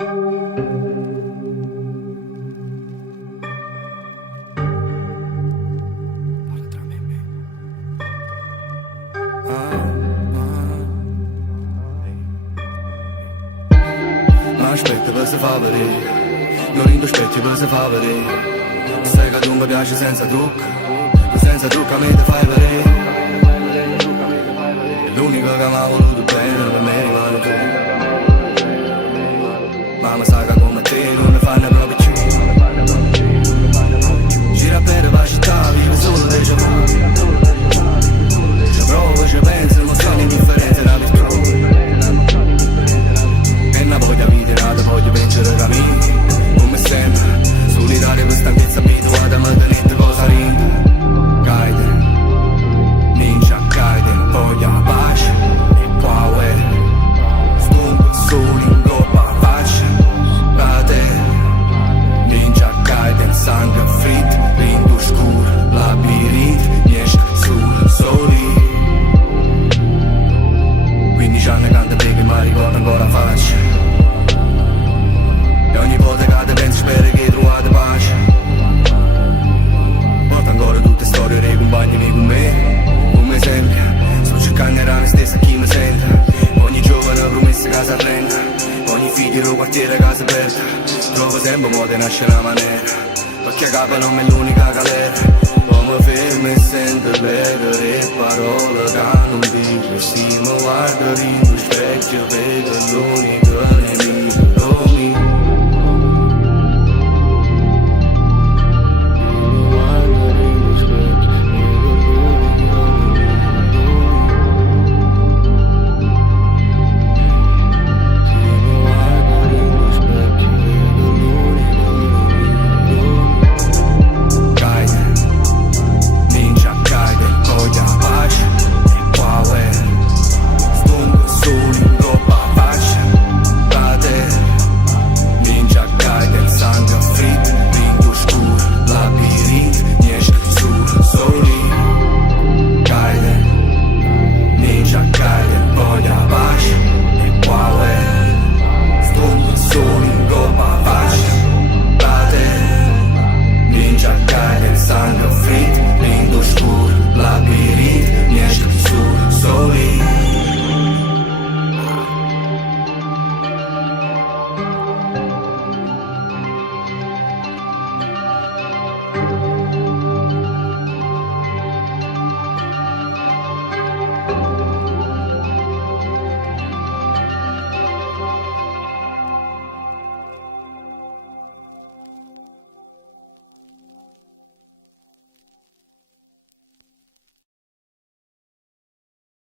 Ma aspetta per se fa vedere, non rindo specchio per se fa vedere. Sai che tu mi piaci senza trucco, senza trucco a me ti fai vedere. È l'unica che mi ha voluto bene, per me rimane tu. Ma mi sa che come te non ne fanno proprio più. Gira per la città, vive solo déjà vu. Ci provo, ci penso, ma sono indifferente da virtù. E una voglia viterata, voglio vincere da me. Come sempre, solitaria per stanchezza abituata, ma tenete cosa rinde. Gaiden, ninja, Gaiden, voglia pace. E qua è stumpo, solo in coppa, faccia. Rate, ninja, Gaiden, sangue fritto, rindu scuro, labirinto, niesce sul soli. 15 anni canta perché mi ricordo ancora faccia. E ogni volta che te pensi spero che trovate pace. Porta ancora tutte storie dei compagni miei con me. Come sempre, sto cercando la me stessa chi mi sente. Ogni giovane promessa che si arrenda, ogni figlio del quartiere che si perde. Trovo sempre un modo di nascere una maniera, perché a capo non è l'unica galera. Come fermo e sento le parole che non dico. Si mi guardo, rido specchio, vedo l'unica